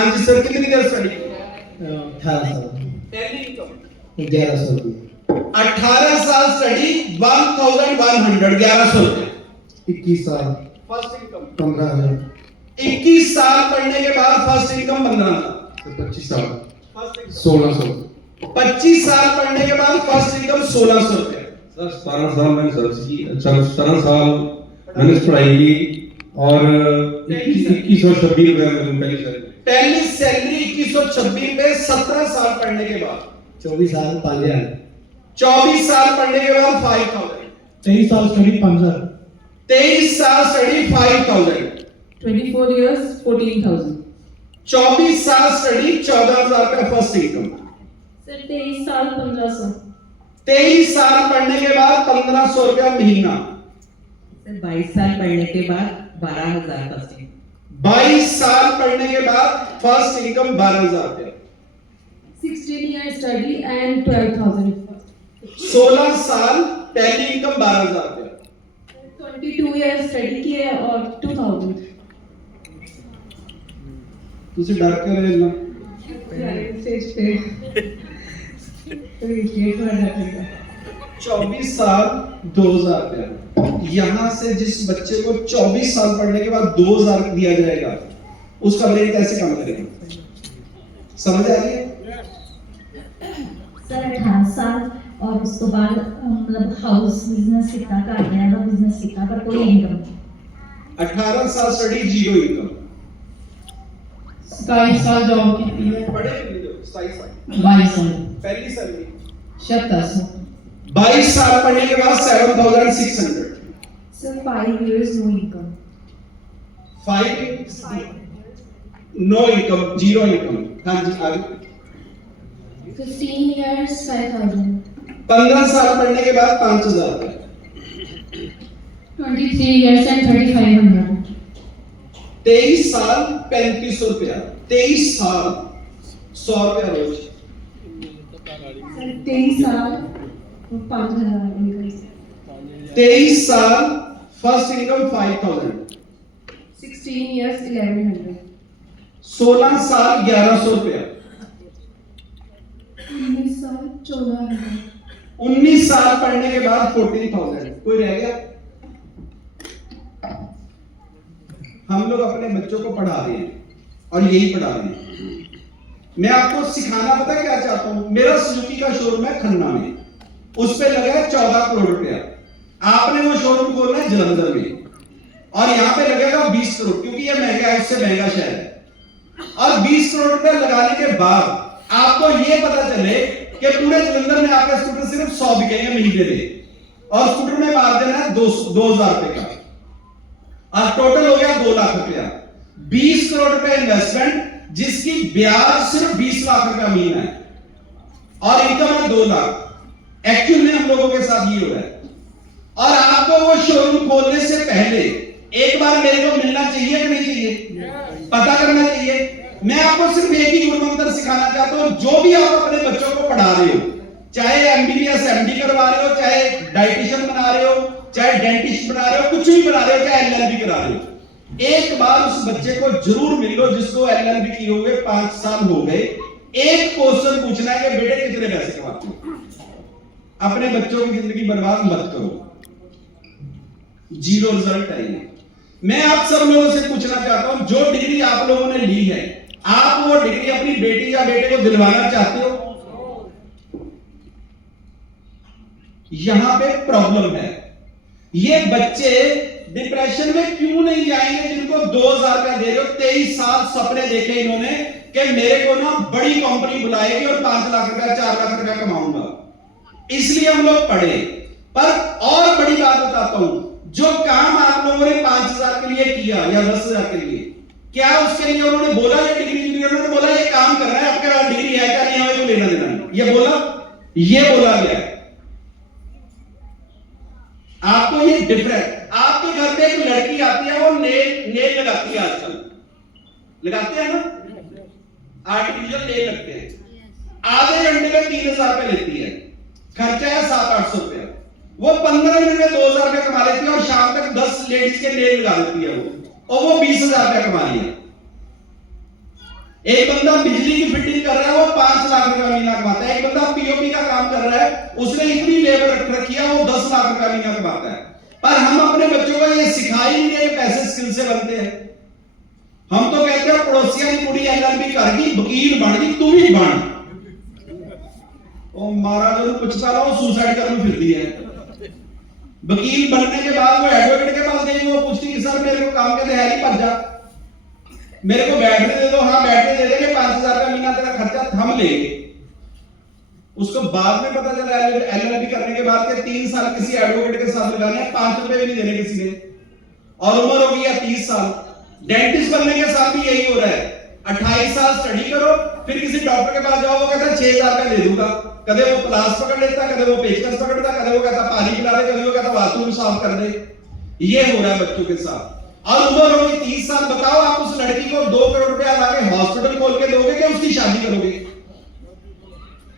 हाँ जी सर, कितनी देर स्टडी? 18 साल। पहली इनकम 1100 रुपये। 18 साल स्टडी 1100, 1100 रुपए। 21 साल फर्स्ट इनकम 15,000। 21 साल पढ़ने के बाद फर्स्ट इनकम 15,000। 25 साल फर्स्ट 1600। 25 साल पढ़ने के बाद फर्स्ट इनकम 1600 रुपए। सर 17 साल मैंने सर्विस की, 17 साल मैंने पढ़ाई की और 2126 रुपए में पहली सैलरी। पहली सैलरी 2126 पे 17 साल पढ़ने के बाद। 24 साल 5000। 24 साल पढ़ने के बाद 5000। 23 साल स्टडी 5000। 23 साल स्टडी 5000। 24 years, 14,000. 24 साल स्टडी 14,000 का फर्स्ट इनकम। सर 23 साल 1500. 23 साल पढ़ने के बाद 1500 रुपया महीना। सर 22 साल पढ़ने के बाद 12,000 फर्स्ट इनकम। 22 साल पढ़ने के बाद फर्स्ट इनकम 12,000 रुपया। 16 years study and 12,000. 16 साल पहली इनकम 12,000 रुपया। 22 years study किए और 2,000. तुझे डर कर रहे ना? स्टेज पे थोड़ा डर 24 साल 2,000 रुपया। यहाँ से जिस बच्चे को 24 साल पढ़ने के बाद 2,000 दिया जाएगा, उसका ब्रेन कैसे काम करेगा? समझ आ रही है? सर 18 साल और उसके बाद मतलब हाउस बिजनेस कितना कर रहे हैं, बिजनेस कितना पर कोई इनकम। 18 साल स्टडी जीरो इनकम। 27 साल जॉब की है। पढ़े नहीं जो 27 साल 22 साल पहली सैलरी। 27. 22 साल पढ़ने के बाद 7,600। Sir 5 years no income. 5 no income, zero income. हाँ जी आगे। 15 years 5,000. 15 साल पढ़ने के बाद 5,000 रुपया। 23 years and 3,500. 23 साल 3,500 रुपया। 23 साल 100 रुपया रोज। सर 23 साल 5,000 income. 23 साल फर्स्ट इनकम 5,000। 16 years 1,100. 16 साल 1,100 रुपया। 19 साल 1,400. 19 साल पढ़ने के बाद 14,000। कोई रह गया? हम लोग अपने बच्चों को पढ़ा रहे हैं और यही पढ़ा रहे हैं। मैं आपको सिखाना पता है क्या चाहता हूं? मेरा सुजुकी का शोरूम है खन्ना में, उस पे लगा है 14 करोड़ रुपया। आपने वो शोरूम खोलना है जलंधर में और यहाँ पे लगेगा 20 करोड़, क्योंकि ये महंगा है, उससे महंगा शहर है। और 20 करोड़ रुपया लगाने के बाद आपको ये पता चले कि पूरे जलंधर में आपका स्कूटर सिर्फ 100 बिकेंगे महीने में और स्कूटर में मार देना है 2,000 रुपए का, और टोटल हो गया 2 लाख रुपया। 20 करोड़ रुपए इन्वेस्टमेंट, जिसकी ब्याज सिर्फ 20 लाख रुपया महीना है और इनकम है 2 लाख। एक्चुअल में हम लोगों के साथ ये हो रहा है। और आपको वो शोरूम खोलने से पहले एक बार मेरे को मिलना चाहिए कि नहीं चाहिए? पता करना चाहिए। मैं आपको सिर्फ एक ही गुणमंत्र सिखाना चाहता हूं। जो भी आप अपने बच्चों को पढ़ा रहे हो, चाहे एमबीबीएस एमडी करवा रहे हो, चाहे डाइटिशियन बना रहे हो, चाहे डेंटिस्ट बना रहे हो, कुछ भी बना रहे हो, चाहे एलएलबी करा रहे हो, एक बार उस बच्चे को जरूर मिल लो जिसको एलएलबी किए हुए 5 साल हो गए। एक क्वेश्चन पूछना है कि बेटे कितने पैसे कमाते हो? अपने बच्चों की जिंदगी बर्बाद मत करो, जीरो रिजल्ट आएंगे। मैं आप सब लोगों से पूछना चाहता हूं, जो डिग्री आप लोगों ने ली है, आप वो डिग्री अपनी बेटी या बेटे को दिलवाना चाहते हो? यहां पे प्रॉब्लम है। ये बच्चे डिप्रेशन में क्यों नहीं जाएंगे जिनको 2,000 रुपया दे रहे हो? 23 साल सपने देखे इन्होंने कि मेरे को ना बड़ी कंपनी बुलाएगी और 5 लाख रुपया 4 लाख रुपया कमाऊंगा, इसलिए हम लोग पढ़े। पर और बड़ी बात बताता हूं, जो काम आप लोगों ने 5,000 के लिए किया या 10,000 के लिए, क्या उसके लिए उन्होंने बोला ये डिग्री? उन्होंने बोला ये काम कर रहा है, आपके पास डिग्री है क्या? नहीं, हमें तो लेना देना नहीं। ये बोला गया है। आपको ये डिफरेंट, आपके घर पे एक लड़की आती है, वो नेल लगाती है, आजकल लगाते हैं ना, आर्टिफिशियल नेल लगते हैं, आधे घंटे में 3,000 रुपए लेती है, खर्चा है 700-800 रुपया। वो 15 मिनट में 2,000 रुपया कमा लेती है और शाम तक 10 लेडीज के नेल लगा देती है वो, और वो 20,000 रुपया कमा लिया। एक बंदा बिजली की फिटिंग कर रहा है, वो 5 लाख रुपया महीना कमाता है। एक बंदा पीओपी का काम कर रहा है, उसने इतनी लेबर रख रखी है, वो 10 लाख रुपया महीना कमाता है। पर हम अपने बच्चों को ये सिखा ही नहीं रहे पैसे स्किल से बनते हैं। हम तो कहते हैं पड़ोसियों की कुड़ी एलएलबी कर गई, वकील बन गई, तू भी बन। ओ महाराज ने पूछता रहा, सुसाइड करने फिरती है। वकील बनने के बाद वो एडवोकेट के पास गई, वो पूछती कि सर मेरे को काम के तैयारी भर जा, मेरे को बैठने दे दो। हाँ बैठने दे देंगे, 5,000 का महीना तेरा खर्चा हम लेंगे। उसको बाद में पता चला एलएलबी करने के बाद के 3 साल किसी एडवोकेट के साथ लगाने, 5 रुपए भी नहीं देने किसी ने, और उम्र हो गई है 30 साल। डेंटिस्ट बनने के साथ भी यही हो रहा है। 28 साल स्टडी करो, फिर किसी डॉक्टर के पास जाओ, वो कहता है 6,000 का दे दूंगा। कदे वो प्लास पकड़ लेता, कदे वो पेचकस पकड़ता, कदे वो कहता पानी पिला दे, कदे वो कहता बाथरूम साफ कर दे। ये हो रहा है बच्चों के साथ। और उम्र हो गई 30 साल, बताओ आप उस लड़की को 2 करोड़ रुपया लाके हॉस्पिटल खोल के दोगे कि उसकी शादी करोगे?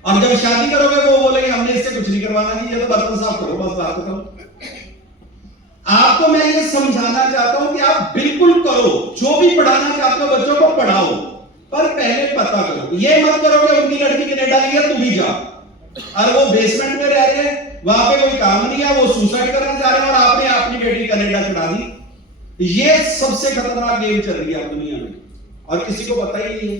और जब शादी करोगे वो बोलेंगे हमने इससे कुछ नहीं करवाना जी, ये तो बर्तन साफ करो, बस बात खत्म। आपको मैं ये समझाना चाहता हूं कि आप बिल्कुल करो, जो भी पढ़ाना चाहते हो बच्चों को पढ़ाओ, पर पहले पता करो। ये मत करो कि उनकी लड़की कनाडा गई है, तू भी जा, और वो बेसमेंट में रह रहे हैं, वहां पे कोई काम नहीं है, वो सुसाइड करना चाह रहे हैं, और आपने अपनी बेटी कनाडा चढ़ा दी। ये सबसे खतरनाक गेम चल रही है दुनिया में, और किसी को पता ही नहीं है।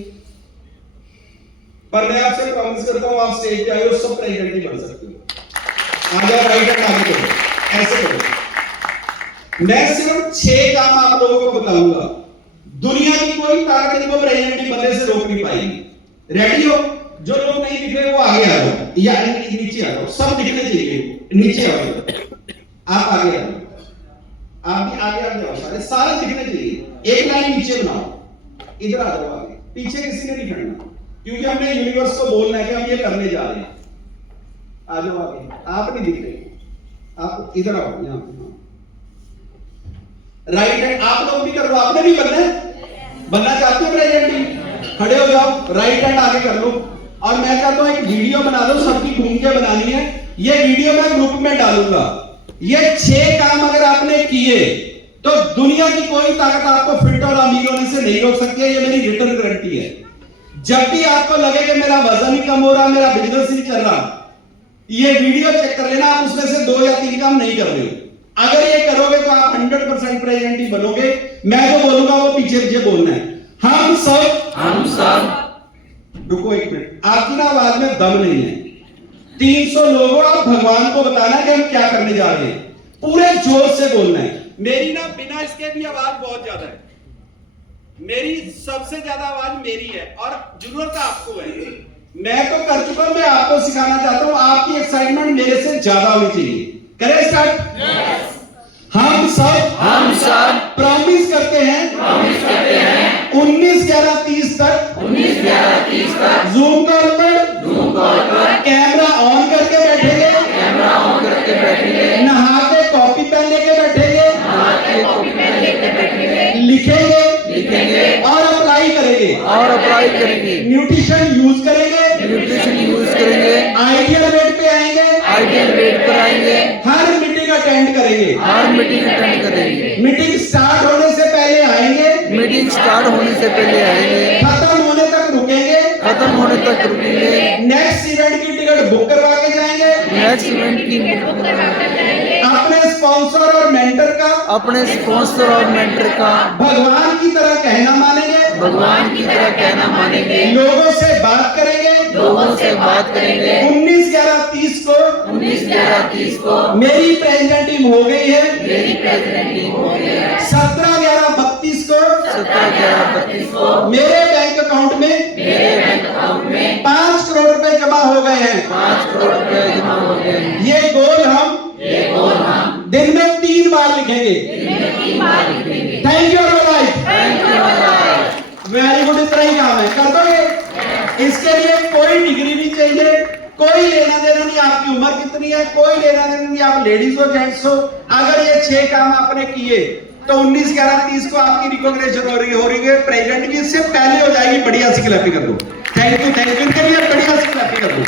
पर मैं आपसे प्रॉमिस करता हूं, आप स्टेज पे आए हो, सब प्रेसिडेंट ही बन सकते हो। आ जाओ, राइट हैंड आगे करो, ऐसे करो। मैं सिर्फ 6 काम आप लोगों को बताऊंगा, दुनिया की कोई ताकत इनको प्रेसिडेंट बनने से रोक नहीं पाएगी। रेडी हो? जो लोग नहीं दिख रहे वो आगे आ जाओ, या नीचे आ जाओ, सब दिखने चाहिए, नीचे आ जाओ, आप आगे आ जाओ, आप भी आगे आ जाओ, सारे दिखने चाहिए। एक लाइन नीचे बनाओ, इधर आ जाओ आगे, पीछे किसी ने नहीं खड़ना, क्योंकि हमने यूनिवर्स को बोलना है कि हम ये करने जा रहे हैं। आ जाओ आगे, आप नहीं दिख रहे, आप इधर आओ, यहां पे राइट हैंड। आप लोग भी कर लो, आपने भी बनना चाहते हो प्रेसिडेंट? खड़े हो जाओ, राइट हैंड आगे कर लो। और मैं चाहता हूं एक वीडियो बना दो, सबकी घूम के बनानी है। ये वीडियो मैं ग्रुप में डालूंगा। ये 6 काम अगर आपने किए तो दुनिया की कोई ताकत आपको फिट और अमीर होने से नहीं रोक सकती है, ये मेरी रिटर्न गारंटी है। जब भी आपको लगे कि मेरा वजन ही कम हो रहा, मेरा बिजनेस ही चल रहा, ये वीडियो चेक कर लेना, आप उसमें से 2 या 3 काम नहीं कर रहे हो। अगर ये करोगे तो आप 100% प्रेसिडेंट ही बनोगे। मैं जो बोलूंगा वो पीछे पीछे बोलना है। हम सब रुको एक मिनट, आपकी ना आवाज में दम नहीं है। 300 लोगों, आप भगवान को बताना कि हम क्या करने जा रहे हैं, पूरे जोर से बोलना है। मेरी ना बिना इसके भी आवाज बहुत ज्यादा है, मेरी सबसे ज्यादा आवाज मेरी है, और जरूरत आपको है। मैं तो कर चुका हूं, मैं आपको सिखाना चाहता हूं। आपकी एक्साइटमेंट मेरे से ज्यादा होनी चाहिए। करें स्टार्ट? हम सब प्रॉमिस करते हैं 19/11/30 तक जूम कॉल पर कैमरा ऑन करके बैठेंगे, नहा के कॉपी पेन लेके बैठेंगे, लिखेंगे और अप्लाई करेंगे, न्यूट्रिशन यूज करेंगे, आइडियल वेट पे आएंगे, हर मीटिंग अटेंड करेंगे, मीटिंग स्टार्ट होने से पहले आएंगे, खत्म होने तक रुकेंगे, नेक्स्ट इवेंट की टिकट बुक करवा के जाएंगे, अपने स्पॉन्सर और मेंटर का भगवान की तरह कहना मानेंगे, लोगों से बात करेंगे। 19/11/30 को मेरी प्रेसिडेंट टीम हो गई है। 17/11/32 को मेरे बैंक अकाउंट में 5 करोड़ रुपए जमा हो गए हैं। ये गोल हम दिन में 3 बार लिखेंगे। Thank you very good. इतना ही काम है, कर दोगे? इसके लिए कोई डिग्री नहीं चाहिए, कोई लेना देना नहीं, आपकी उम्र कितनी है कोई लेना देना नहीं, आप लेडीज हो जेंट्स हो। अगर ये 6 काम आपने किए तो 19/11/30 को आपकी रिकॉग्निशन हो रही है। प्रेसिडेंट भी इससे पहले हो जाएगी। बढ़िया सी क्लैपिंग कर दो। थैंक यू इनके लिए बढ़िया सी क्लैपिंग कर दो।